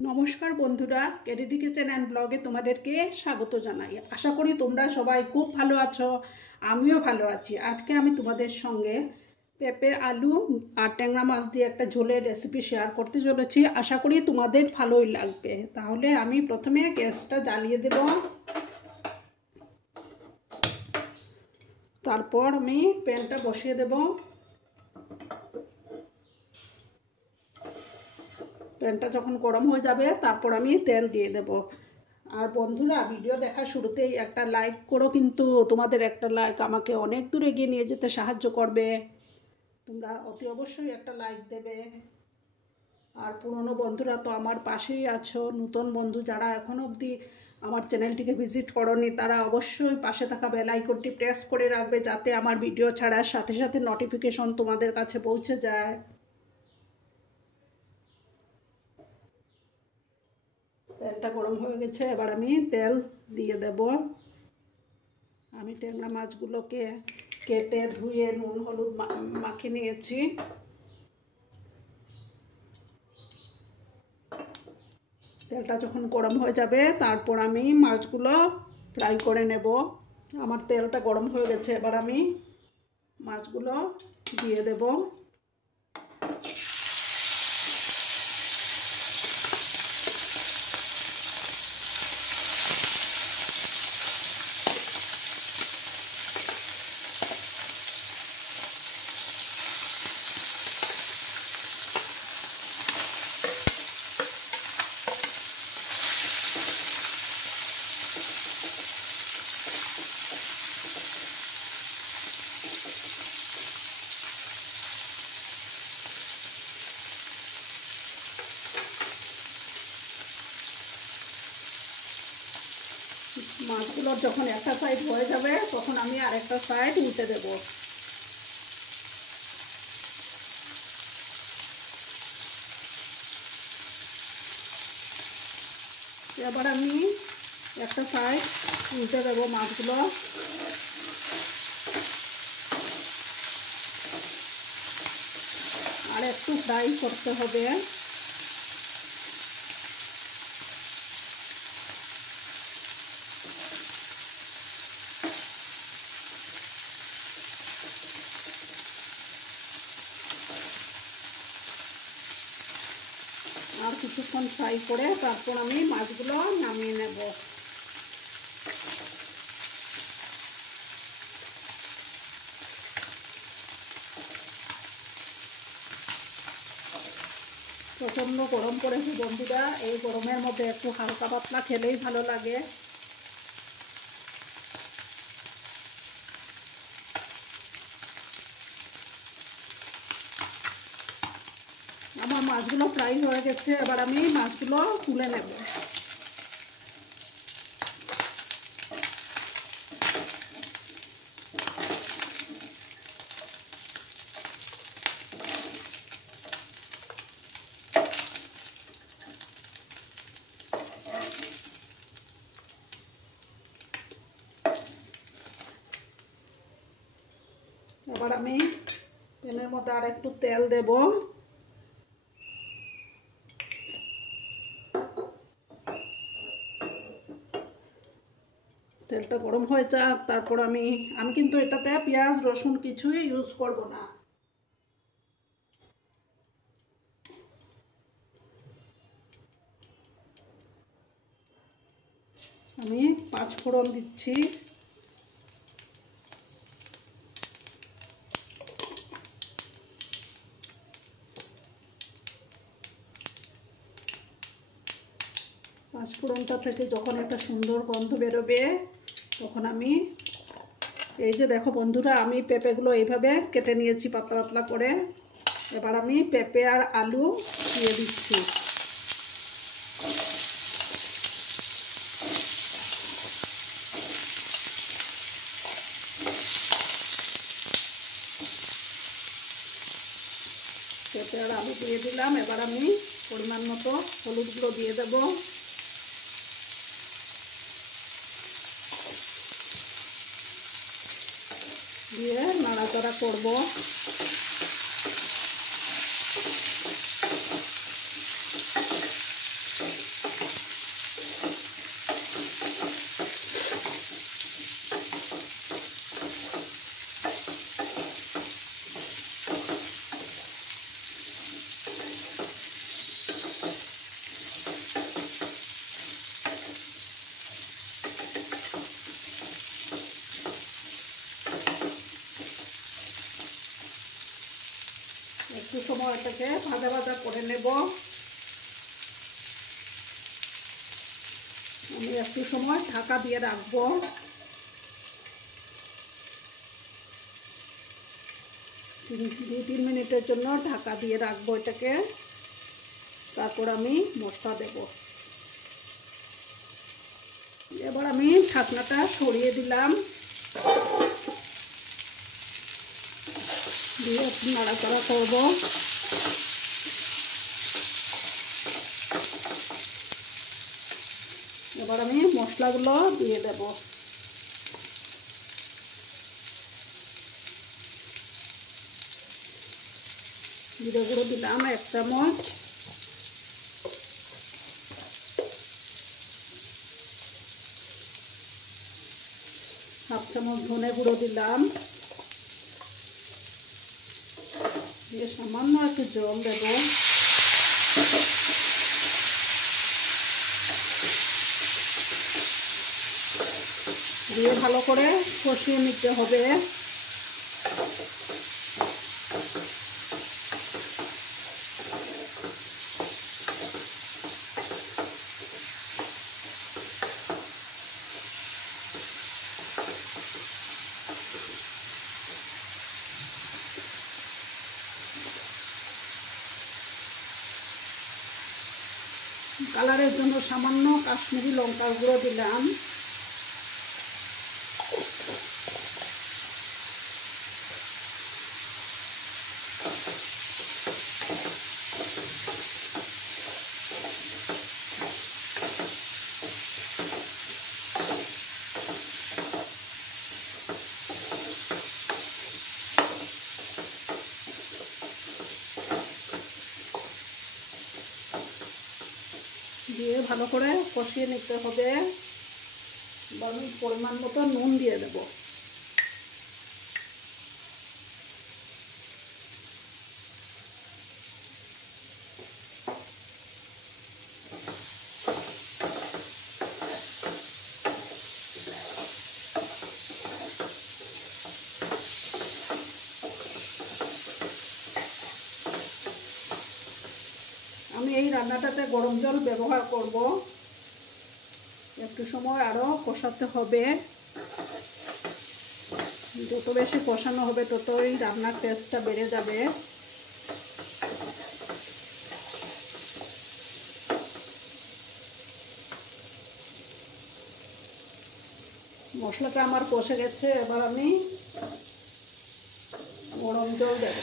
নমস্কার বন্ধুরা, KDD kitchen and ব্লগে তোমাদেরকে স্বাগত জানাই। আশা করি তোমরা সবাই খুব ভালো আছো, আমিও ভালো আছি। আজকে আমি তোমাদের সঙ্গে পেঁপে, আলু আর ট্যাংরা মাছ দিয়ে একটা ঝোলের রেসিপি শেয়ার করতে চলেছি। আশা করি তোমাদের ভালোই লাগবে। তাহলে আমি প্রথমে গ্যাসটা জ্বালিয়ে দেব, তারপর আমি প্যানটা বসিয়ে দেব। প্যানটা যখন গরম হয়ে যাবে তারপর আমি তেল দিয়ে দেব। আর বন্ধুরা, ভিডিও দেখার শুরুতেই একটা লাইক করো, কিন্তু তোমাদের একটা লাইক আমাকে অনেক দূর এগিয়ে নিয়ে যেতে সাহায্য করবে। তোমরা অতি অবশ্যই একটা লাইক দেবে। আর পুরনো বন্ধুরা তো আমার পাশেই আছো, নতুন বন্ধু যারা এখনও অবধি আমার চ্যানেলটিকে ভিজিট করোনি তারা অবশ্যই পাশে থাকা বেল আইকনটি প্রেস করে রাখবে, যাতে আমার ভিডিও ছাড়ার সাথে সাথে নোটিফিকেশন তোমাদের কাছে পৌঁছে যায়। তেলটা গরম হয়ে গেছে, এবার আমি তেল দিয়ে দেব। আমি ট্যাংরা মাছগুলোকে কেটে ধুয়ে নুন হলুদ মাখিয়ে নিয়েছি। তেলটা যখন গরম হয়ে যাবে তারপর আমি মাছগুলো ফ্রাই করে নেব। আমার তেলটা গরম হয়ে গেছে, এবার আমি মাছগুলো দিয়ে দেব। মাছগুলোর যখন একটা সাইড হয়ে যাবে তখন আমি আরেকটা সাইড উল্টে দেব। এবার আমি একটা সাইড উল্টে দেবো মাছগুলো। আর একটু ফ্রাই করতে হবে। আর কিছুক্ষণ ফ্রাই করে তারপর আমি মাছগুলো নামিয়ে নেব। প্রচণ্ড গরম পড়েছে বন্ধুরা, এই গরমের মধ্যে একটু হালকা পাতলা খেলেই ভালো লাগে। আমার মাছগুলো ফ্রাই হয়ে গেছে, এবার আমি মাছগুলো তুলে নেব। এবার আমি প্যানের মধ্যে আর একটু তেল দেব। তেলটা গরম হয়ে যাক, তারপর আমি কিন্তু এটাতে পেঁয়াজ রসুন কিছুই ইউজ করব না। আমি 5 ফোড়ন দিচ্ছি। পাঁচফোড়নটা থেকে যখন একটা সুন্দর গন্ধ বেরোবে তখন আমি এই যে দেখো বন্ধুরা, আমি পেঁপেগুলো এইভাবে কেটে নিয়েছি পাতলা পাতলা করে। এবার আমি পেঁপে আর আলু দিয়ে দিচ্ছি। পেঁপে আর আলু দিয়ে দিলাম। এবার আমি পরিমাণ মতো হলুদ গুঁড়ো দিয়ে দেব। দিয়ে নাড়াচাড়া করব। একটু সময় এটাকে ভাজা ভাজা করে নেব। আমি একটু সময় ঢাকা দিয়ে রাখবো। 2-3 মিনিটের জন্য ঢাকা দিয়ে রাখবো এটাকে। তারপর আমি মশলা দেব। এবার আমি ঢাকনাটা সরিয়ে দিলাম, দিয়ে নাড়াচাড়া করব। এবার আমি মশলাগুলো দিয়ে দেব। জিরে গুঁড়ো দিলাম 1 চামচ, হাফ চামচ ধনে গুঁড়ো দিলাম, দিয়ে সামান্য একটু জল দেব। দিয়ে ভালো করে কষিয়ে নিতে হবে। কালারের জন্য সামান্য কাশ্মীরি লঙ্কার গুঁড়ো দিলাম। দিয়ে ভালো করে কষিয়ে নিতে হবে। আমি পরিমাণ মতো নুন দিয়ে দেব। আমি এই রান্নাটাতে গরম জল ব্যবহার করব। একটু সময় আরও কষাতে হবে। যত বেশি কষানো হবে ততই রান্নার টেস্টটা বেড়ে যাবে। মশলাটা আমার কষে গেছে, এবার আমি গরম জল দেব।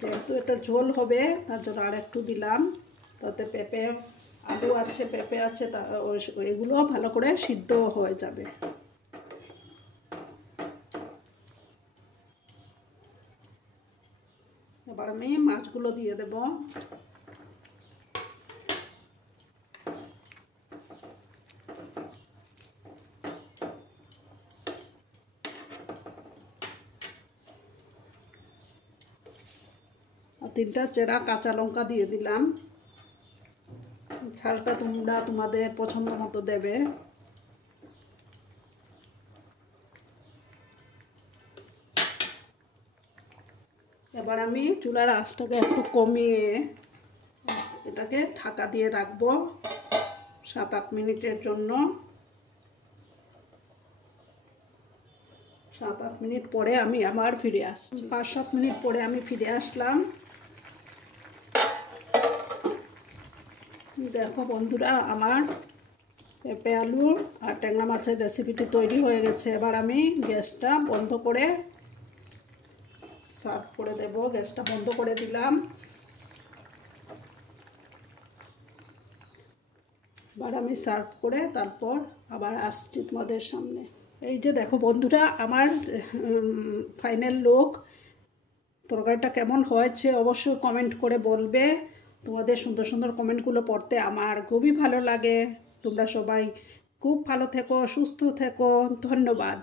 যেহেতু এটা ঝোল হবে তার জন্য আর একটু দিলাম, তাতে পেঁপে আলু আছে, পেঁপে আছে, এগুলো ভালো করে সিদ্ধ হয়ে যাবে। এবার আমি মাছগুলো দিয়ে দেব। আর 3টা চেরা কাঁচা লঙ্কা দিয়ে দিলাম। ঝালটা তোমরা তোমাদের পছন্দ মতো দেবে। এবার আমি চুলার আঁচটাকে একটু কমিয়ে এটাকে ঢাকা দিয়ে রাখবো 7-8 মিনিটের জন্য। 7-8 মিনিট পরে আমি আবার ফিরে আসছি। 5-7 মিনিট পরে আমি ফিরে আসলাম। দেখো বন্ধুরা, আমার পেঁপে আলু আর ট্যাংরা মাছের রেসিপিটি তৈরি হয়ে গেছে। এবার আমি গ্যাসটা বন্ধ করে সার্ভ করে দেব। গ্যাসটা বন্ধ করে দিলাম। এবার আমি সার্ভ করে তারপর আবার আসছি তোমাদের সামনে। এই যে দেখো বন্ধুরা, আমার ফাইনাল লুক। তরকারিটা কেমন হয়েছে অবশ্যই কমেন্ট করে বলবে। তোমাদের সুন্দর সুন্দর কমেন্টগুলো পড়তে আমার খুবই ভালো লাগে। তোমরা সবাই খুব ভালো থেকো, সুস্থ থেকো। ধন্যবাদ।